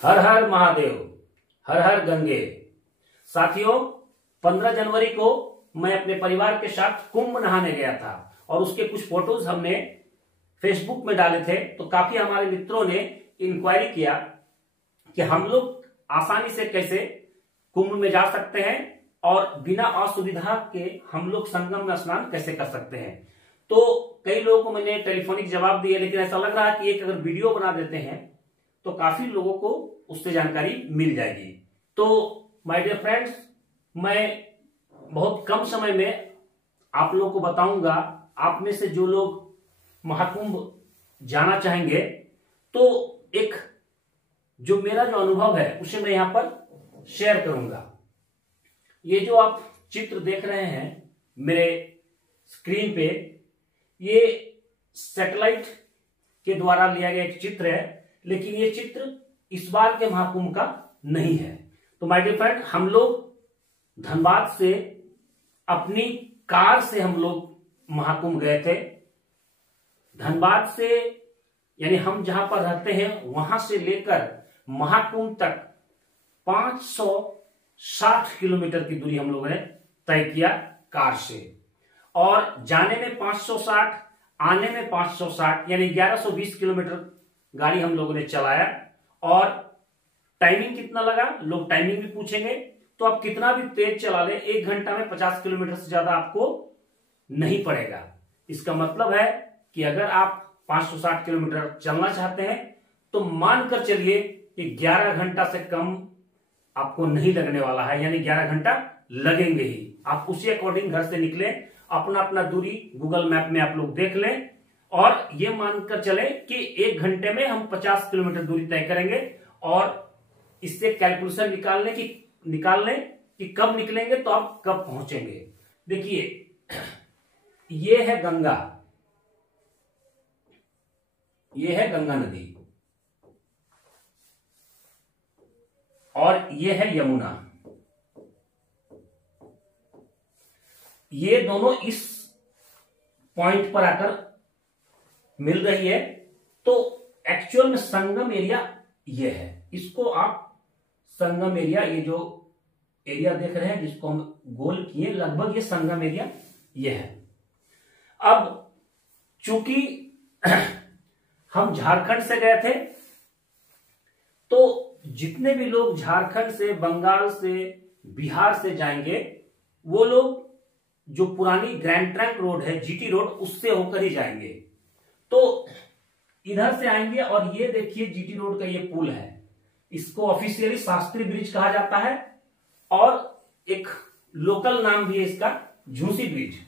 हर हर महादेव, हर हर गंगे। साथियों, 15 जनवरी को मैं अपने परिवार के साथ कुंभ नहाने गया था और उसके कुछ फोटोज हमने फेसबुक में डाले थे। तो काफी हमारे मित्रों ने इंक्वायरी किया कि हम लोग आसानी से कैसे कुंभ में जा सकते हैं और बिना असुविधा के हम लोग संगम में स्नान कैसे कर सकते हैं। तो कई लोगों को मैंने टेलीफोनिक जवाब दिए, लेकिन ऐसा लग रहा है कि एक अगर वीडियो बना देते हैं तो काफी लोगों को उससे जानकारी मिल जाएगी। तो माय डियर फ्रेंड्स, मैं बहुत कम समय में आप लोगों को बताऊंगा। आप में से जो लोग महाकुंभ जाना चाहेंगे तो एक जो मेरा जो अनुभव है उसे मैं यहां पर शेयर करूंगा। ये जो आप चित्र देख रहे हैं मेरे स्क्रीन पे, ये सैटेलाइट के द्वारा लिया गया एक चित्र है, लेकिन ये चित्र इस बार के महाकुंभ का नहीं है। तो माय डियर फ्रेंड, हम लोग धनबाद से अपनी कार से हम लोग महाकुंभ गए थे। धनबाद से यानी हम जहां पर रहते हैं वहां से लेकर महाकुंभ तक 560 किलोमीटर की दूरी हम लोगों ने तय किया कार से, और जाने में 560, आने में 560, यानी 1120 किलोमीटर गाड़ी हम लोगों ने चलाया। और टाइमिंग कितना लगा, लोग टाइमिंग भी पूछेंगे। तो आप कितना भी तेज चला ले, 1 घंटा में 50 किलोमीटर से ज्यादा आपको नहीं पड़ेगा। इसका मतलब है कि अगर आप 560 किलोमीटर चलना चाहते हैं तो मानकर चलिए कि 11 घंटा से कम आपको नहीं लगने वाला है, यानी 11 घंटा लगेंगे ही। आप उसी अकॉर्डिंग घर से निकले, अपना अपना दूरी गूगल मैप में आप लोग देख लें और ये मानकर चले कि 1 घंटे में हम 50 किलोमीटर दूरी तय करेंगे। और इससे कैलकुलेशन निकाल लें कि कब निकलेंगे तो आप कब पहुंचेंगे। देखिए, ये है गंगा, ये है गंगा नदी और ये है यमुना। ये दोनों इस पॉइंट पर आकर मिल रही है। तो एक्चुअल में संगम एरिया ये है। इसको आप संगम एरिया, ये जो एरिया देख रहे हैं जिसको हम गोल किए, लगभग ये संगम एरिया ये है। अब चूंकि हम झारखंड से गए थे तो जितने भी लोग झारखंड से, बंगाल से, बिहार से जाएंगे वो लोग जो पुरानी ग्रैंड ट्रंक रोड है, जीटी रोड, उससे होकर ही जाएंगे। तो इधर से आएंगे और ये देखिए जीटी रोड का ये पुल है। इसको ऑफिशियली शास्त्री ब्रिज कहा जाता है और एक लोकल नाम भी है इसका, झूसी ब्रिज।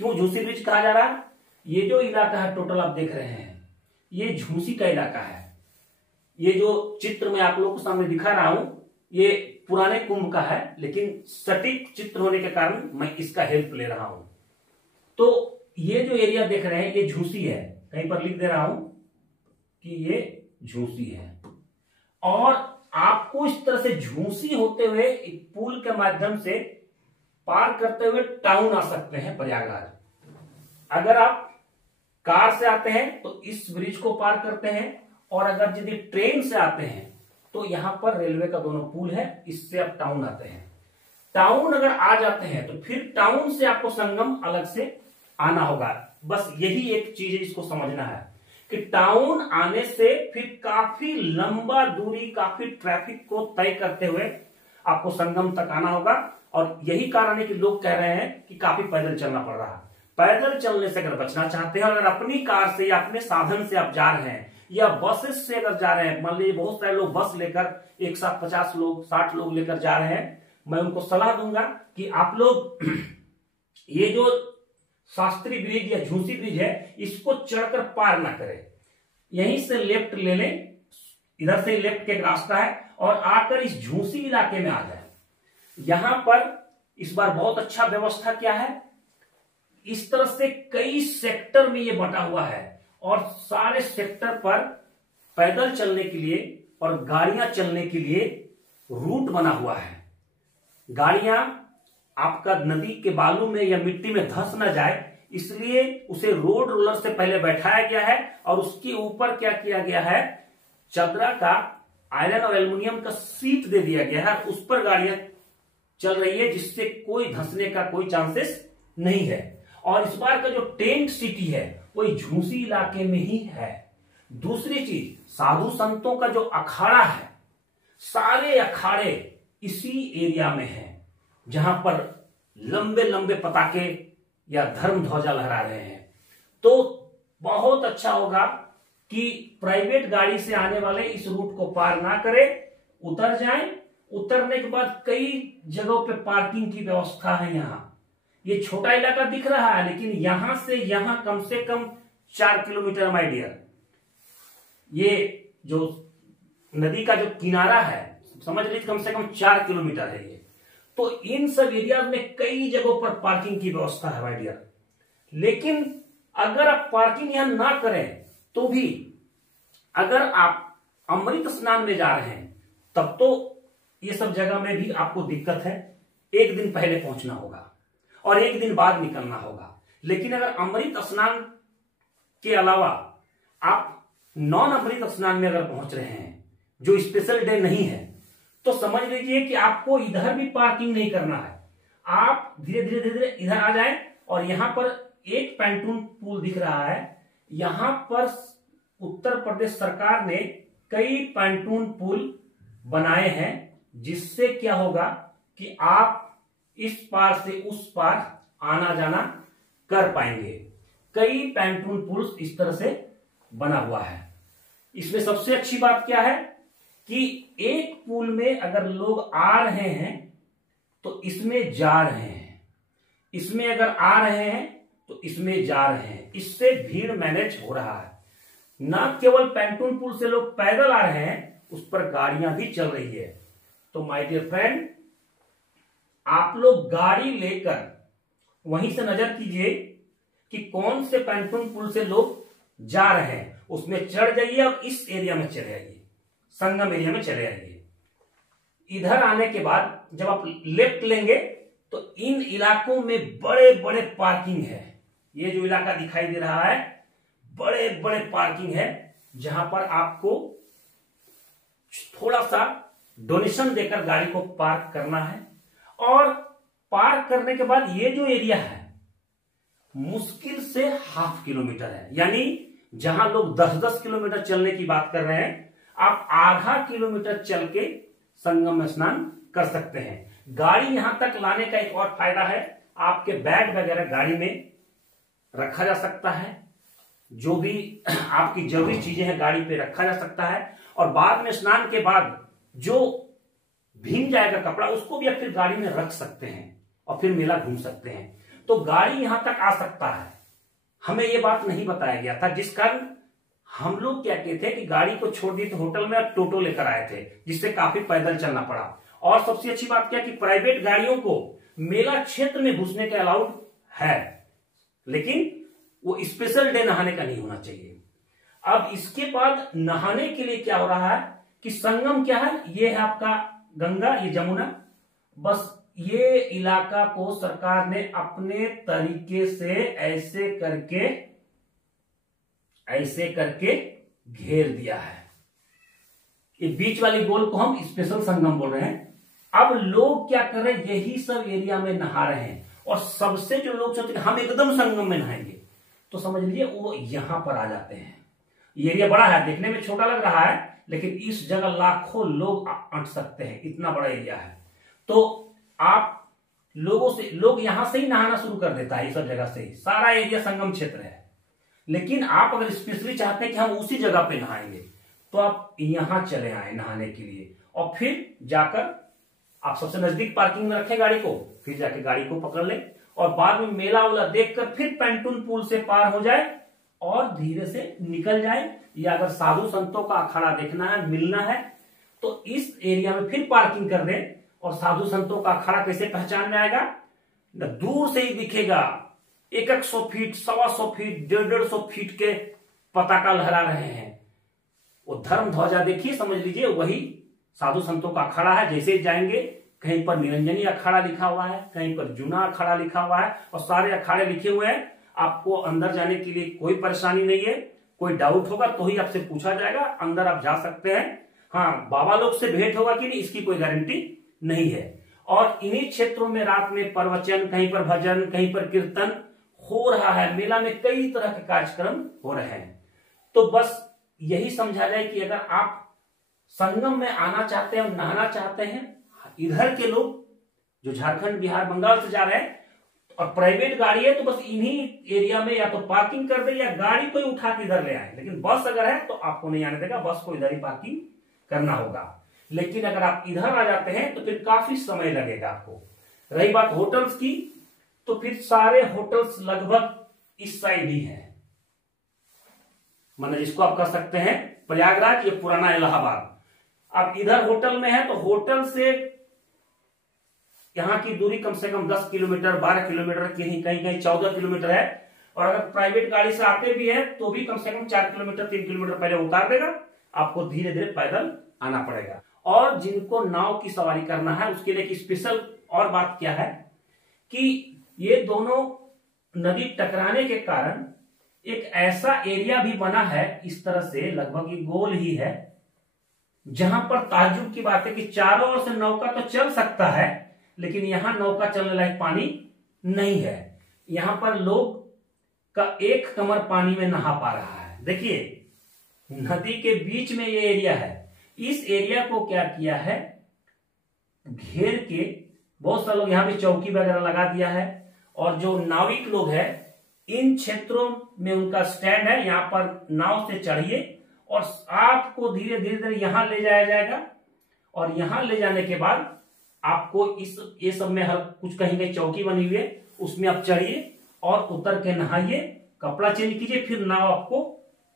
क्यों झूसी ब्रिज कहा जा रहा है? ये जो इलाका है टोटल आप देख रहे हैं, ये झूसी का इलाका है। ये जो चित्र मैं आप लोगों को सामने दिखा रहा हूं ये पुराने कुंभ का है, लेकिन सटीक चित्र होने के कारण मैं इसका हेल्प ले रहा हूं। तो ये जो एरिया देख रहे हैं ये झूसी है, कहीं पर लिख दे रहा हूं कि ये झूसी है। और आपको इस तरह से झूसी होते हुए एक पुल के माध्यम से पार करते हुए टाउन आ सकते हैं प्रयागराज। अगर आप कार से आते हैं तो इस ब्रिज को पार करते हैं, और अगर यदि ट्रेन से आते हैं तो यहां पर रेलवे का दोनों पुल है, इससे आप टाउन आते हैं। टाउन अगर आ जाते हैं तो फिर टाउन से आपको संगम अलग से आना होगा। बस यही एक चीज है, इसको समझना है कि टाउन आने से फिर काफी लंबा दूरी, काफी ट्रैफिक को तय करते हुए आपको संगम तक आना होगा। और यही कारण है कि लोग कह रहे हैं कि काफी पैदल चलना पड़ रहा है। पैदल चलने से अगर बचना चाहते हैं, अगर अपनी कार से या अपने साधन से आप जा रहे हैं या बसेस से अगर जा रहे हैं, मान लीजिए बहुत सारे लोग बस लेकर एक साथ 50 लोग, 60 लोग लेकर जा रहे हैं, मैं उनको सलाह दूंगा कि आप लोग ये जो शास्त्री ब्रिज या झूसी ब्रिज है इसको चढ़कर पार ना करें। यहीं से लेफ्ट ले लें, इधर से लेफ्ट के एक रास्ता है, और आकर इस झूसी इलाके में आ जाए। यहां पर इस बार बहुत अच्छा व्यवस्था किया है। इस तरह से कई सेक्टर में ये बटा हुआ है और सारे सेक्टर पर पैदल चलने के लिए और गाड़ियां चलने के लिए रूट बना हुआ है। गाड़ियां आपका नदी के बालू में या मिट्टी में धंस ना जाए, इसलिए उसे रोड रोलर से पहले बैठाया गया है और उसके ऊपर क्या किया गया है, चदरा का आयरन और एल्युमिनियम का सीट दे दिया गया है, उस पर गाड़ियां चल रही है, जिससे कोई धंसने का कोई चांसेस नहीं है। और इस बार का जो टेंट सिटी है वही झूसी इलाके में ही है। दूसरी चीज, साधु संतों का जो अखाड़ा है, सारे अखाड़े इसी एरिया में है, जहां पर लंबे लंबे पताके या धर्म ध्वजा लहरा रहे हैं। तो बहुत अच्छा होगा कि प्राइवेट गाड़ी से आने वाले इस रूट को पार ना करें, उतर जाएं। उतरने के बाद कई जगहों पे पार्किंग की व्यवस्था है। यहाँ ये छोटा इलाका दिख रहा है, लेकिन यहां से यहां कम से कम 4 किलोमीटर माय डियर। ये जो नदी का जो किनारा है, समझ लीजिए कम से कम 4 किलोमीटर है ये। तो इन सब एरिया में कई जगहों पर पार्किंग की व्यवस्था है माय डियर। लेकिन अगर आप पार्किंग यहां ना करें तो भी, अगर आप अमृत स्नान में जा रहे हैं तब तो ये सब जगह में भी आपको दिक्कत है। एक दिन पहले पहुंचना होगा और एक दिन बाद निकलना होगा। लेकिन अगर अमृत स्नान के अलावा आप नॉन अमृत स्नान में अगर पहुंच रहे हैं, जो स्पेशल डे नहीं है, तो समझ लीजिए कि आपको इधर भी पार्किंग नहीं करना है। आप धीरे धीरे धीरे धीरे इधर आ जाएं और यहां पर एक पैंटून पुल दिख रहा है। यहां पर उत्तर प्रदेश सरकार ने कई पैंटून पुल बनाए हैं, जिससे क्या होगा कि आप इस पार से उस पार आना जाना कर पाएंगे। कई पैंटून पुल्स इस तरह से बना हुआ है। इसमें सबसे अच्छी बात क्या है कि एक पुल में अगर लोग आ रहे हैं तो इसमें जा रहे हैं, इसमें अगर आ रहे हैं तो इसमें जा रहे हैं। इससे भीड़ मैनेज हो रहा है। न केवल पैंटून पुल से लोग पैदल आ रहे हैं, उस पर गाड़ियां भी चल रही है। तो माय डियर फ्रेंड, आप लोग गाड़ी लेकर वहीं से नजर कीजिए कि कौन से पैंटून पुल से लोग जा रहे हैं, उसमें चढ़ जाइए और इस एरिया में चले आइए, संगम एरिया में चले आइए। इधर आने के बाद जब आप लेफ्ट लेंगे तो इन इलाकों में बड़े बड़े पार्किंग है। ये जो इलाका दिखाई दे रहा है, बड़े बड़े पार्किंग है, जहां पर आपको थोड़ा सा डोनेशन देकर गाड़ी को पार्क करना है। और पार्क करने के बाद ये जो एरिया है मुश्किल से ½ किलोमीटर है, यानी जहां लोग 10-10 किलोमीटर चलने की बात कर रहे हैं, आप आधा किलोमीटर चल के संगम में स्नान कर सकते हैं। गाड़ी यहां तक लाने का एक और फायदा है, आपके बैग वगैरह गाड़ी में रखा जा सकता है। जो भी आपकी जरूरी चीजें हैं गाड़ी पे रखा जा सकता है। और बाद में स्नान के बाद जो भीग जाएगा कपड़ा, उसको भी आप फिर गाड़ी में रख सकते हैं और फिर मेला घूम सकते हैं। तो गाड़ी यहां तक आ सकता है। हमें यह बात नहीं बताया गया था, जिस कारण हम लोग क्या कहते थे कि गाड़ी को छोड़ दी तो होटल में टोटो लेकर आए थे, जिससे काफी पैदल चलना पड़ा। और सबसे अच्छी बात क्या कि प्राइवेट गाड़ियों को मेला क्षेत्र में घुसने के अलाउड है, लेकिन वो स्पेशल डे नहाने का नहीं होना चाहिए। अब इसके बाद नहाने के लिए क्या हो रहा है कि संगम क्या है, ये है आपका गंगा, ये जमुना। बस ये इलाका को सरकार ने अपने तरीके से ऐसे करके घेर दिया है। ये बीच वाली गोल को हम स्पेशल संगम बोल रहे हैं। अब लोग क्या कर रहे हैं, यही सब एरिया में नहा रहे हैं। और सबसे जो लोग सोचते हैं हम एकदम संगम में नहाएंगे, तो समझ लीजिए वो यहां पर आ जाते हैं। ये एरिया बड़ा है, देखने में छोटा लग रहा है, लेकिन इस जगह लाखों लोग अट सकते हैं, इतना बड़ा एरिया है। तो आप लोग यहां से ही नहाना शुरू कर देता है, ये सब जगह से ही। सारा एरिया संगम क्षेत्र है। लेकिन आप अगर स्पेशली चाहते हैं कि हम उसी जगह पे नहाएंगे, तो आप यहां चले आए नहाने के लिए। और फिर जाकर आप सबसे नजदीक पार्किंग में रखें गाड़ी को, फिर जाके गाड़ी को पकड़ लें और बाद में मेला वेला देखकर फिर पैंटून पुल से पार हो जाए और धीरे से निकल जाए। या अगर साधु संतों का अखाड़ा देखना है, मिलना है, तो इस एरिया में फिर पार्किंग कर दें। और साधु संतों का अखाड़ा कैसे पहचान में आएगा, दूर से ही दिखेगा। 100 फीट, 125 फीट, 150 फीट के पताका लहरा रहे हैं। वो धर्म ध्वजा देखिए, समझ लीजिए वही साधु संतों का अखाड़ा है। जैसे जाएंगे कहीं पर निरंजनी अखाड़ा लिखा हुआ है, कहीं पर जूना अखाड़ा लिखा हुआ है, और सारे अखाड़े लिखे हुए हैं। आपको अंदर जाने के लिए कोई परेशानी नहीं है। कोई डाउट होगा तो ही आपसे पूछा जाएगा, अंदर आप जा सकते हैं। हाँ, बाबा लोग से भेंट होगा कि नहीं इसकी कोई गारंटी नहीं है। और इन्हीं क्षेत्रों में रात में प्रवचन, कहीं पर भजन, कहीं पर कीर्तन हो रहा है। मेला में कई तरह के कार्यक्रम हो रहे हैं। तो बस यही समझा जाए कि अगर आप संगम में आना चाहते हैं और नहाना चाहते हैं, इधर के लोग जो झारखंड, बिहार, बंगाल से जा रहे हैं और प्राइवेट गाड़ी है तो बस इन्हीं एरिया में या तो पार्किंग कर दे या गाड़ी कोई उठा के इधर ले आए। लेकिन बस अगर है तो आपको नहीं आने देगा, बस को इधर ही पार्किंग करना होगा। लेकिन अगर आप इधर आ जाते हैं तो फिर काफी समय लगेगा आपको। रही बात होटल्स की, तो फिर सारे होटल्स लगभग इस साइड ही है, मतलब जिसको आप कह सकते हैं प्रयागराज या पुराना इलाहाबाद। आप इधर होटल में है तो होटल से यहां की दूरी कम से कम 10 किलोमीटर, 12 किलोमीटर, कहीं कहीं 14 किलोमीटर है। और अगर प्राइवेट गाड़ी से आते भी है तो भी कम से कम 4 किलोमीटर, 3 किलोमीटर पहले उतार देगा, आपको धीरे धीरे पैदल आना पड़ेगा। और जिनको नाव की सवारी करना है उसके लिए एक स्पेशल और बात क्या है कि ये दोनों नदी टकराने के कारण एक ऐसा एरिया भी बना है, इस तरह से लगभग ये गोल ही है, जहां पर ताज्जुब की बात है कि चारों ओर से नौका तो चल सकता है लेकिन यहां नौका चलने लायक पानी नहीं है। यहां पर लोग का एक कमर पानी में नहा पा रहा है। देखिए नदी के बीच में ये एरिया है। इस एरिया को क्या किया है, घेर के बहुत सारे लोग यहां पे चौकी वगैरह लगा दिया है। और जो नाविक लोग हैं इन क्षेत्रों में उनका स्टैंड है, यहां पर नाव से चढ़िए और आपको धीरे धीरे यहां ले जाया जाएगा। और यहां ले जाने के बाद आपको इस ये सब में हर कुछ कहीं कहीं चौकी बनी हुई है, उसमें आप चढ़िए और उतर के नहाइए, कपड़ा चेंज कीजिए, फिर नाव आपको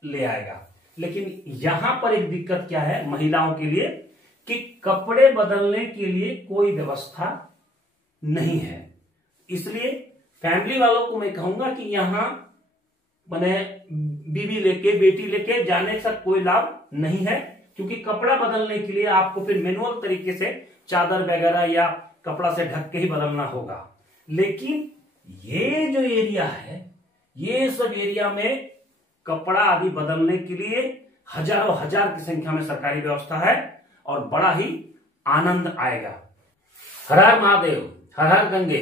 ले आएगा। लेकिन यहां पर एक दिक्कत क्या है महिलाओं के लिए कि कपड़े बदलने के लिए कोई व्यवस्था नहीं है। इसलिए फैमिली वालों को मैं कहूंगा कि यहां मैंने बीवी लेके, बेटी लेके जाने का कोई लाभ नहीं है, क्योंकि कपड़ा बदलने के लिए आपको फिर मैनुअल तरीके से चादर वगैरह या कपड़ा से ढक के ही बदलना होगा। लेकिन ये जो एरिया है, ये सब एरिया में कपड़ा आदि बदलने के लिए हजारों हजार की संख्या में सरकारी व्यवस्था है और बड़ा ही आनंद आएगा। हर हर महादेव, हर हर गंगे।